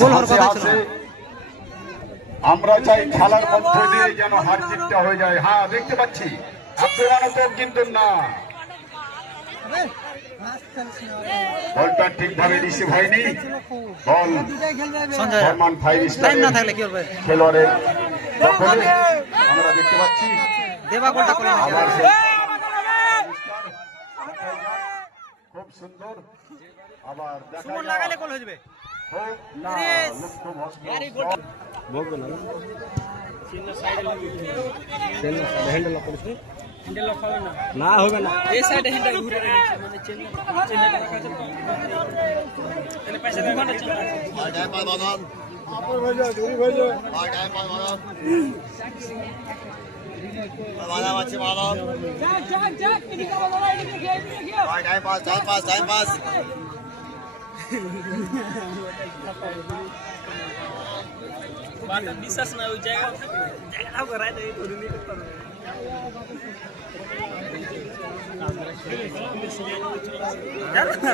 গোল হওয়ার কথা ছিল। আমরা চাই খেলার মধ্যে দিয়ে যেন হার জিতটা হয়ে যায়। হ্যাঁ, দেখতে পাচ্ছি আক্রমণাত্মক কিন্তু না, বলটা ঠিকভাবে রিসিভ হয়নি। বল বর্মান ফাইভ স্টার খেলোয়াড়ের দখলে আমরা দেখতে পাচ্ছি। আবার খুব সুন্দর, আবার লাগালে গোল হয়ে যাবে। না হবে না, এই সাইডে হ্যান্ডেল ঘুরে রেখেছে মানে চেন লেখা আছে এখানে পয়সা দোকানে চলে আছে আর গায় পা বাগান আপর ভাই যা ধরি ভাই যা আর গায় পা বাগান বালা আছে বালা যা কি দিকে বালা এদিকে গিয়ে আর গায় পাস বাটা বিশ্বাস না ওই জায়গাটাও করাই দেই ধরে নিতে পারো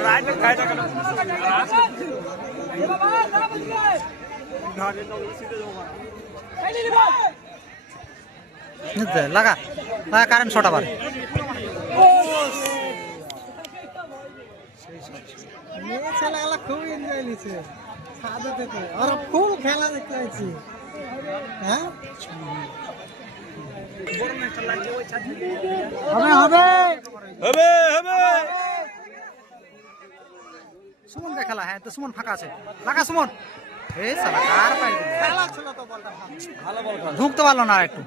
রাইট খাই টাকা না এ বাবা না বুঝলে ঢাকে তো সিধে যাও এই নি বাবা নিতে লাগা কারেন্ট শট আবার মেয়ে ছেলেগুলা খুব এনজয় নিচ্ছে সাদা থেকে আর ফুল খেলা দেখতে পাচ্ছি। হ্যাঁ সুমন কে খেলা। হ্যাঁ তো সুমন ফাঁকা আছে, লাগা সুমন। এই শালা কার পাই খেলা ছিল তো বলটা ভালো বল খেলা, ঢুকতে পারলো না একটু।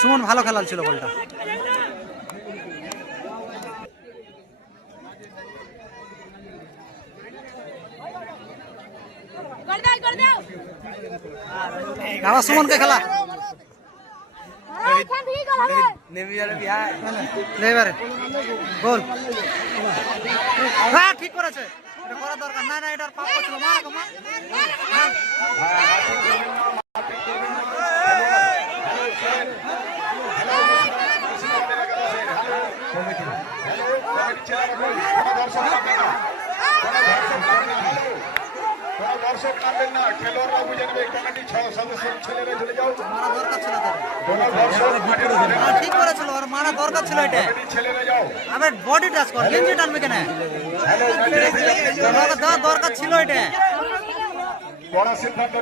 সুমন ভালো খেলাল ছিল বলটা। আবার সুমনকে খেলা গোল। হ্যাঁ ঠিক করেছে, এটা করা দরকার। না না এটার পাপ ছিল। দর্শক নামবেন না, খেলোয়াড়রা বুঝে নেবে। কমিটি 6 সদস্য ছেলেরা চলে যাও। মারা দরকার ছিল তার। দর্শক ঠিক করেছিল, ওর মারা দরকার ছিল। এটা ছেলেরা যাও, আবার বডি টাচ কর, গেঞ্জি টানবে কেন? দরকার ছিল এটা। বড় সিদ্ধান্ত